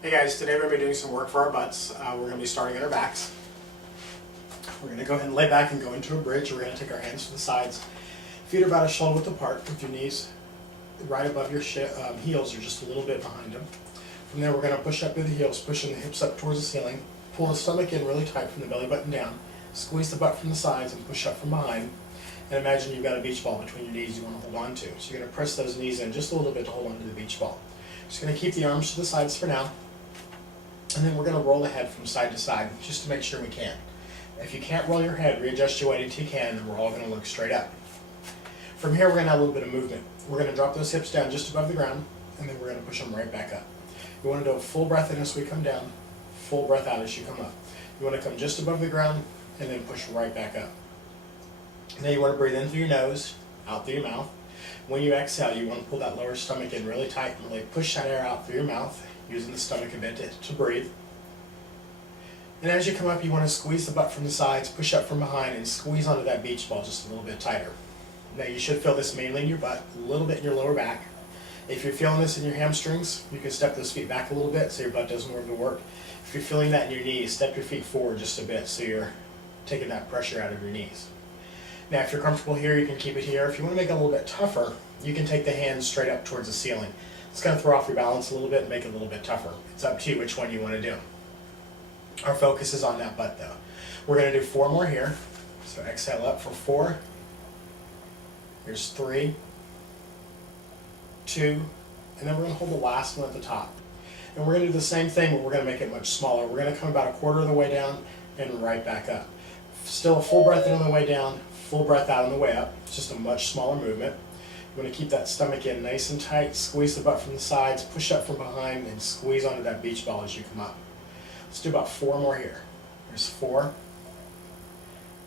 Hey guys, today we're going to be doing some work for our butts. We're going to be starting at our backs. We're going to go ahead and lay back and go into a bridge. We're going to take our hands to the sides. Feet are about a shoulder width apart with your knees right above your heels or just a little bit behind them. From there we're going to push up through the heels, pushing the hips up towards the ceiling. Pull the stomach in really tight from the belly button down. Squeeze the butt from the sides and push up from behind. And imagine you've got a beach ball between your knees you want to hold on to. So you're going to press those knees in just a little bit to hold on to the beach ball. Just going to keep the arms to the sides for now. And then we're going to roll the head from side to side just to make sure we can. If you can't roll your head, readjust your weight until you can, and we're all going to look straight up. From here, we're going to have a little bit of movement. We're going to drop those hips down just above the ground, and then we're going to push them right back up. You want to do a full breath in as we come down, full breath out as you come up. You want to come just above the ground, and then push right back up. Now you want to breathe in through your nose, out through your mouth. When you exhale, you want to pull that lower stomach in really tight and really push that air out through your mouth, using the stomach a bit to breathe. And as you come up, you want to squeeze the butt from the sides, push up from behind, and squeeze onto that beach ball just a little bit tighter. Now you should feel this mainly in your butt, a little bit in your lower back. If you're feeling this in your hamstrings, you can step those feet back a little bit so your butt does more of the work. If you're feeling that in your knees, step your feet forward just a bit so you're taking that pressure out of your knees. Now if you're comfortable here, you can keep it here. If you want to make it a little bit tougher, you can take the hands straight up towards the ceiling. It's going to throw off your balance a little bit and make it a little bit tougher. It's up to you which one you want to do. Our focus is on that butt though. We're going to do 4 more here. So exhale up for 4. Here's 3, 2, and then we're going to hold the last one at the top. And we're going to do the same thing, but we're going to make it much smaller. We're going to come about a quarter of the way down and right back up. Still a full breath in on the way down, full breath out on the way up. It's just a much smaller movement. You want to keep that stomach in nice and tight, squeeze the butt from the sides, push up from behind, and squeeze onto that beach ball as you come up. Let's do about 4 more here. There's 4,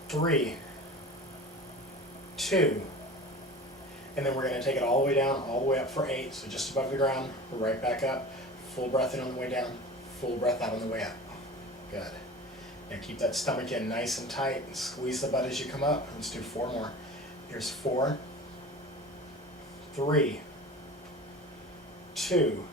3, 2, and then we're going to take it all the way down, all the way up for 8, so just above the ground, right back up, full breath in on the way down, full breath out on the way up. Good. Now keep that stomach in nice and tight, and squeeze the butt as you come up. Let's do 4 more. Here's 4, 3, 2,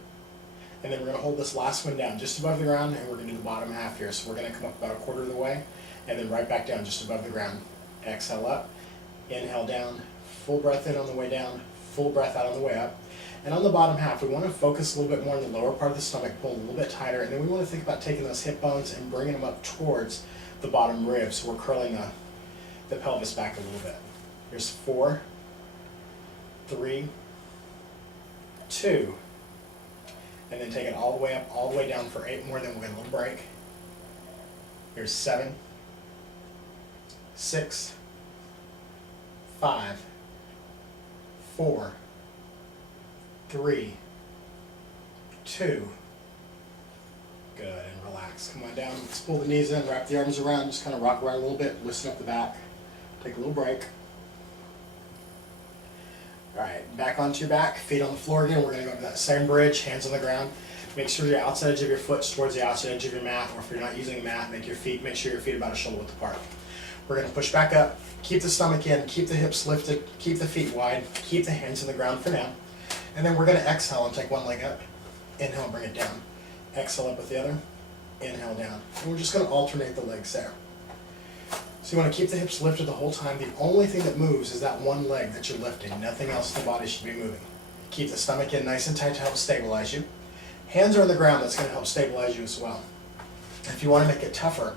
and then we're going to hold this last one down just above the ground, and we're going to do the bottom half here. So we're going to come up about a quarter of the way, and then right back down just above the ground. Exhale up, inhale down, full breath in on the way down, full breath out on the way up. And on the bottom half, we want to focus a little bit more on the lower part of the stomach, pull a little bit tighter, and then we want to think about taking those hip bones and bringing them up towards the bottom ribs. So we're curling the pelvis back a little bit. Here's 4, 3, 2, and then take it all the way up, all the way down for 8 more, then we'll get a little break. Here's 7, 6, 5, 4, 3, 2, good, and relax. Come on down, let's pull the knees in, wrap the arms around, just kind of rock around a little bit, loosen up the back, take a little break. Alright, back onto your back, feet on the floor again. We're going to go to that same bridge, hands on the ground. Make sure your outside edge of your foot's towards the outside edge of your mat, or if you're not using a mat, make sure your feet are about a shoulder width apart. We're going to push back up, keep the stomach in, keep the hips lifted, keep the feet wide, keep the hands on the ground for now. And then we're going to exhale and take one leg up. Inhale, bring it down. Exhale up with the other. Inhale down. And we're just going to alternate the legs there. So you want to keep the hips lifted the whole time. The only thing that moves is that one leg that you're lifting. Nothing else in the body should be moving. Keep the stomach in nice and tight to help stabilize you. Hands are on the ground. That's going to help stabilize you as well. If you want to make it tougher,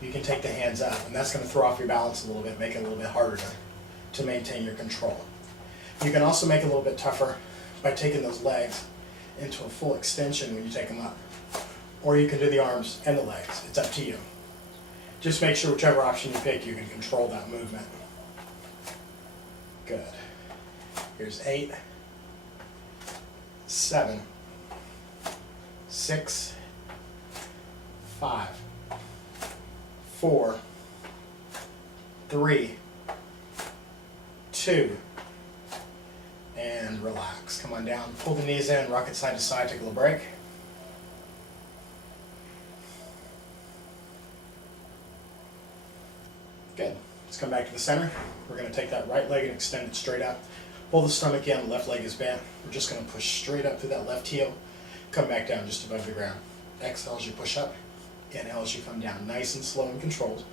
you can take the hands up, and that's going to throw off your balance a little bit, make it a little bit harder to maintain your control. You can also make it a little bit tougher by taking those legs into a full extension when you take them up. Or you can do the arms and the legs. It's up to you. Just make sure whichever option you pick, you can control that movement. Good. Here's 8, 7, 6, 5, 4, 3, 2, and relax. Come on down, pull the knees in, rock it side to side, take a little break. Good. Let's come back to the center. We're going to take that right leg and extend it straight up. Pull the stomach in, left leg is bent. We're just going to push straight up through that left heel. Come back down just above the ground. Exhale as you push up. Inhale as you come down. Nice and slow and controlled.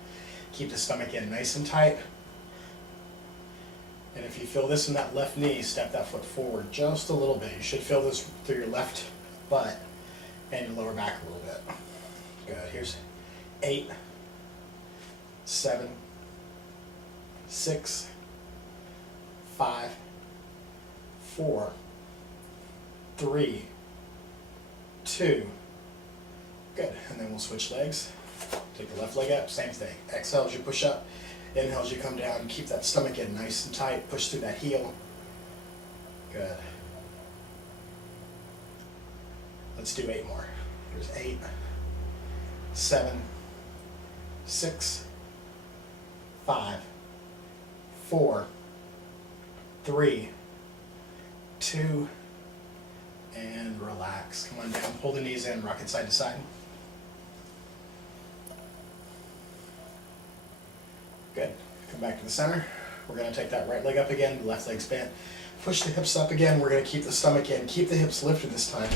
Keep the stomach in nice and tight. And if you feel this in that left knee, step that foot forward just a little bit. You should feel this through your left butt and your lower back a little bit. Good. Here's 8, 7, 6, 5, 4, 3, 2. Good. And then we'll switch legs. Take the left leg up, same thing. Exhale as you push up. Inhale as you come down. Keep that stomach in nice and tight. Push through that heel. Good. Let's do 8 more. Here's 8, 7, 6, 5, 4, 3, 2, and relax. Come on down. Pull the knees in. Rock it side to side. Good. Come back to the center. We're going to take that right leg up again, left leg's bent. Push the hips up again. We're going to keep the stomach in. Keep the hips lifted this time.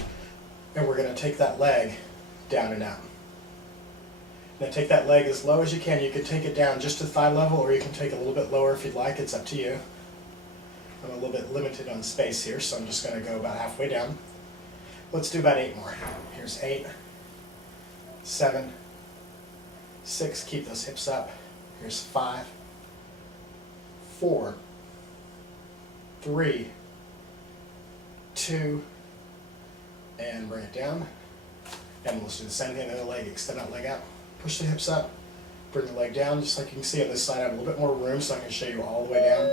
And we're going to take that leg down and out. Now take that leg as low as you can. You can take it down just to thigh level, or you can take it a little bit lower if you'd like. It's up to you. I'm a little bit limited on space here, so I'm just going to go about halfway down. Let's do about 8 more. Here's 8, 7, 6. Keep those hips up. Here's 5, 4, 3, 2, and bring it down. And we'll do the same thing on the leg. Extend that leg out. Push the hips up. Bring the leg down. Just like you can see on this side, I have a little bit more room so I can show you all the way down,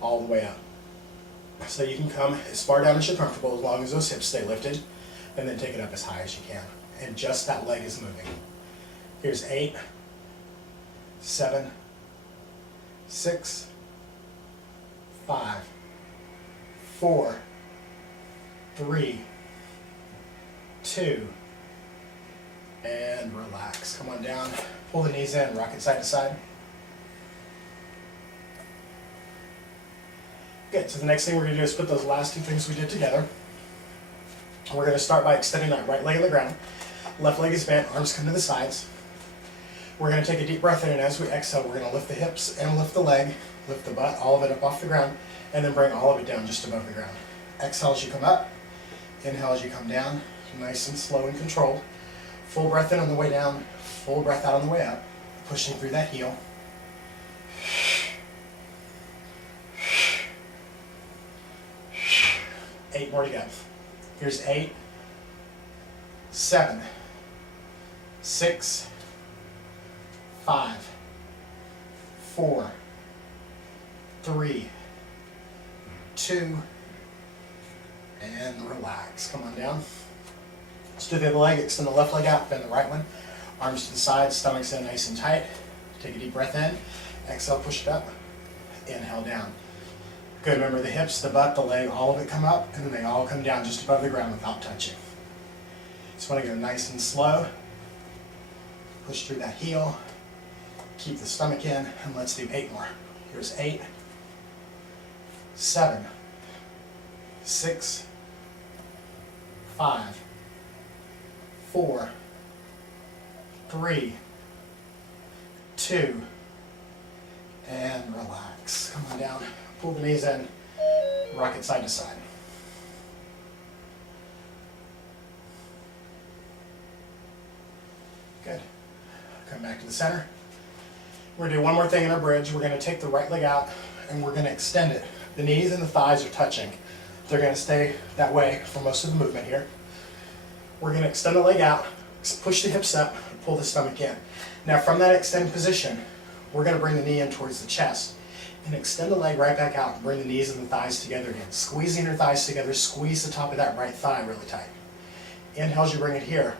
all the way up. So you can come as far down as you're comfortable as long as those hips stay lifted, and then take it up as high as you can. And just that leg is moving. Here's 8, 7, 6, 5, 4, 3, 2, and relax. Come on down. Pull the knees in. Rock it side to side. Good. So the next thing we're going to do is put those last 2 things we did together. We're going to start by extending that right leg on the ground. Left leg is bent. Arms come to the sides. We're going to take a deep breath in, and as we exhale, we're going to lift the hips and lift the leg, lift the butt, all of it up off the ground, and then bring all of it down just above the ground. Exhale as you come up. Inhale as you come down. Nice and slow and controlled. Full breath in on the way down, full breath out on the way up, pushing through that heel. 8 more to go. Here's 8, 7, 6, 5, 4, 3, 2, and relax. Come on down. Let's do the other leg. Extend the left leg out, bend the right one. Arms to the side, stomach's in nice and tight. Take a deep breath in. Exhale, push it up. Inhale down. Good. Remember the hips, the butt, the leg, all of it come up, and then they all come down just above the ground without touching. Just want to go nice and slow. Push through that heel. Keep the stomach in, and let's do 8 more. Here's 8, 7, 6, 5, 4, 3, 2, and relax. Come on down. Pull the knees in. Rock it side to side. Good. Come back to the center. We're going to do one more thing in our bridge. We're going to take the right leg out and we're going to extend it. The knees and the thighs are touching. They're going to stay that way for most of the movement here. We're going to extend the leg out, push the hips up, and pull the stomach in. Now from that extended position, we're going to bring the knee in towards the chest and extend the leg right back out and bring the knees and the thighs together again. Squeeze the inner thighs together, squeeze the top of that right thigh really tight. Inhale as you bring it here.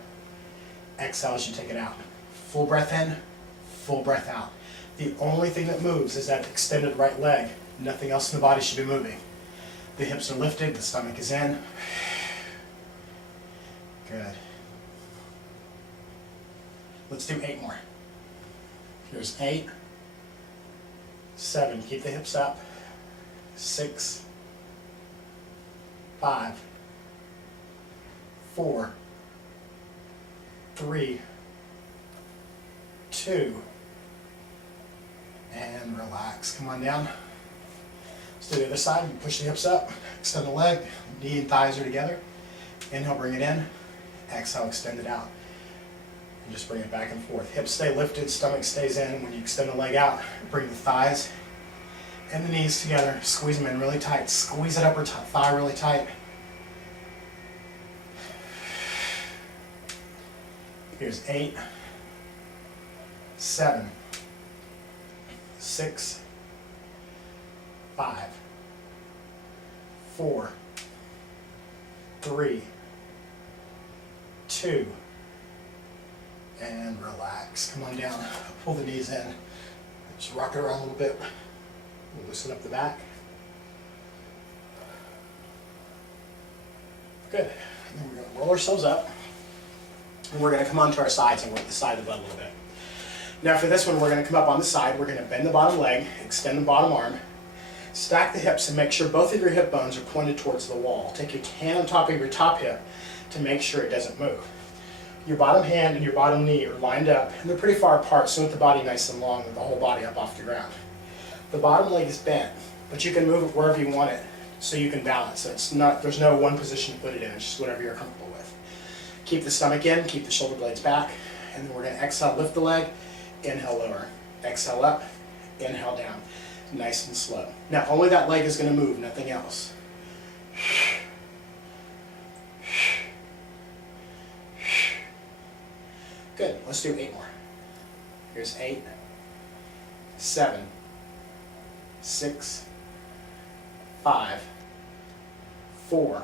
Exhale as you take it out. Full breath in, full breath out. The only thing that moves is that extended right leg. Nothing else in the body should be moving. The hips are lifted, the stomach is in. Good. Let's do 8 more. Here's 8, 7, keep the hips up, 6, 5, 4, 3, 2, and relax. Come on down. Let's do the other side. You push the hips up, extend the leg, knee and thighs are together. Inhale, bring it in. Exhale, extend it out. And just bring it back and forth. Hips stay lifted, stomach stays in. When you extend the leg out, bring the thighs and the knees together. Squeeze them in really tight. Squeeze that upper thigh really tight. Here's 8, 7, 6, 5, 4, 3, 2, and relax. Come on down. Pull the knees in. Just rock it around a little bit. Loosen up the back. Good. And then we're going to roll ourselves up. And we're going to come onto our sides and work the side of the butt a little bit. Now for this one, we're going to come up on the side. We're going to bend the bottom leg, extend the bottom arm, stack the hips, and make sure both of your hip bones are pointed towards the wall. Take your hand on top of your top hip to make sure it doesn't move. Your bottom hand and your bottom knee are lined up, and they're pretty far apart, so with the body nice and long with the whole body up off the ground. The bottom leg is bent, but you can move it wherever you want it so you can balance. So it's not, there's no one position to put it in, it's just whatever you're comfortable with. Keep the stomach in, keep the shoulder blades back, and then we're going to exhale, lift the leg, inhale, lower. Exhale up, inhale down. Nice and slow. Now only that leg is going to move, nothing else. Good, let's do 8 more. Here's 8, 7, 6, 5, 4,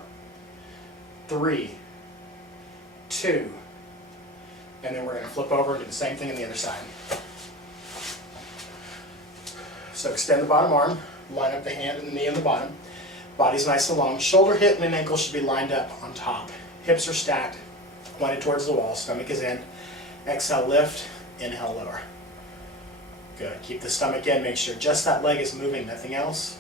3, 2, and then we're going to flip over and do the same thing on the other side. So extend the bottom arm, line up the hand and the knee on the bottom. Body's nice and long. Shoulder, hip, and ankle should be lined up on top. Hips are stacked, pointed towards the wall. Stomach is in. Exhale, lift. Inhale, lower. Good. Keep the stomach in. Make sure just that leg is moving, nothing else.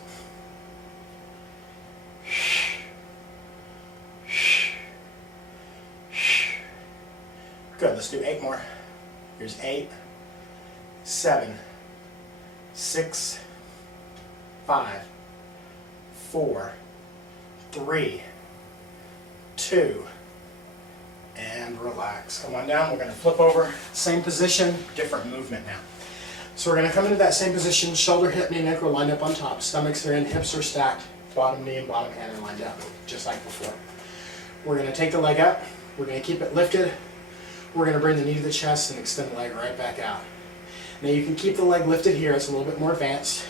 Good. Let's do 8 more. Here's 8, 7, 6, 5, 4, 3, 2, and relax. Come on down. We're going to flip over. Same position, different movement now. So we're going to come into that same position. Shoulder, hip, knee, and ankle are lined up on top. Stomachs are in, hips are stacked. Bottom knee and bottom hand are lined up, just like before. We're going to take the leg up. We're going to keep it lifted. We're going to bring the knee to the chest and extend the leg right back out. Now you can keep the leg lifted here, it's a little bit more advanced,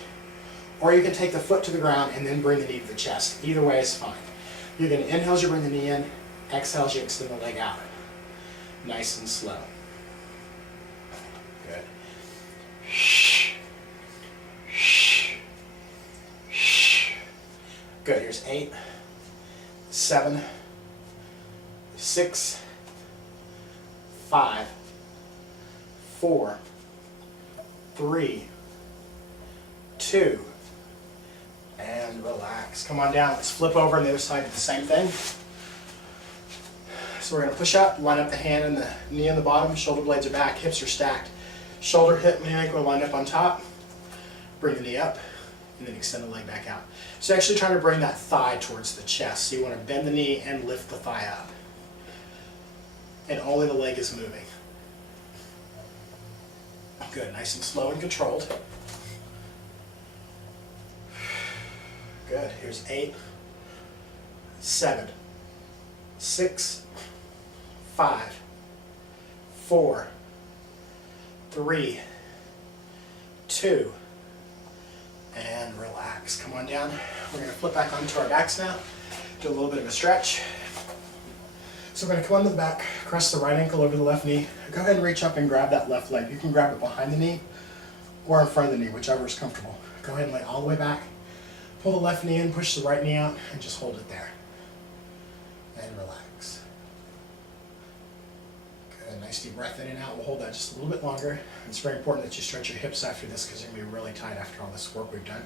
or you can take the foot to the ground and then bring the knee to the chest. Either way is fine. You're going to inhale as you bring the knee in, exhale as you extend the leg out. Nice and slow. Good. Good, here's 8, 7, 6, 5, 4, 3, 2, and relax. Come on down. Let's flip over on the other side, do the same thing. So we're going to push up, line up the hand and the knee on the bottom, shoulder blades are back, hips are stacked. Shoulder, hip, and ankle are lined up on top. Bring the knee up, and then extend the leg back out. So actually trying to bring that thigh towards the chest. So you want to bend the knee and lift the thigh up. And only the leg is moving. Good, nice and slow and controlled. Good, here's 8, 7, 6, 5, 4, 3, 2, and relax. Come on down. We're going to flip back onto our backs now. Do a little bit of a stretch. So we're going to come onto the back, cross the right ankle over the left knee. Go ahead and reach up and grab that left leg. You can grab it behind the knee or in front of the knee, whichever is comfortable. Go ahead and lay all the way back. Pull the left knee in, push the right knee out, and just hold it there. And relax. Good, nice deep breath in and out. We'll hold that just a little bit longer. It's very important that you stretch your hips after this because they're going to be really tight after all this work we've done.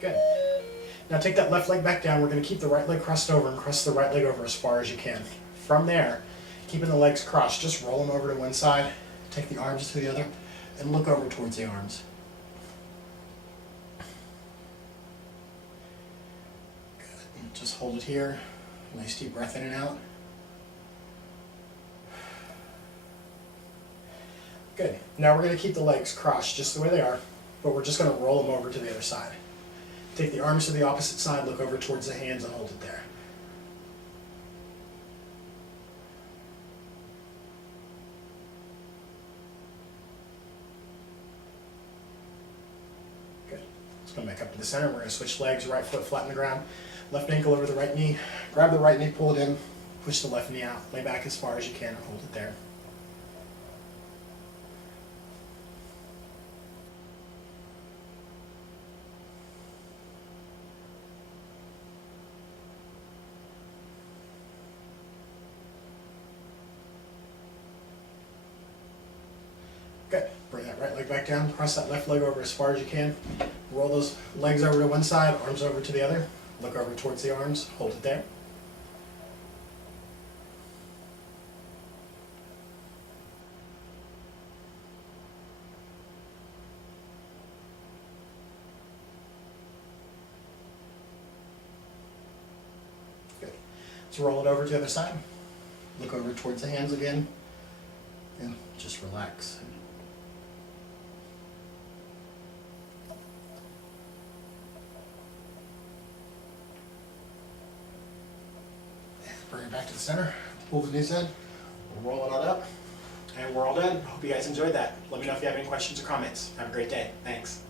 Good. Now take that left leg back down. We're going to keep the right leg crossed over and cross the right leg over as far as you can. From there, keeping the legs crossed, just roll them over to one side, take the arms to the other, and look over towards the arms. Good. And just hold it here. Nice deep breath in and out. Good. Now we're going to keep the legs crossed just the way they are, but we're just going to roll them over to the other side. Take the arms to the opposite side, look over towards the hands, and hold it there. Good. Let's go back up to the center. We're going to switch legs, right foot flat on the ground, left ankle over the right knee. Grab the right knee, pull it in, push the left knee out. Lay back as far as you can and hold it there. Good. Bring that right leg back down, cross that left leg over as far as you can. Roll those legs over to one side, arms over to the other. Look over towards the arms, hold it there. Good. Let's roll it over to the other side. Look over towards the hands again, and just relax. Bring it back to the center, pull the knees in, we'll roll it on up, and we're all done. Hope you guys enjoyed that. Let me know if you have any questions or comments. Have a great day. Thanks.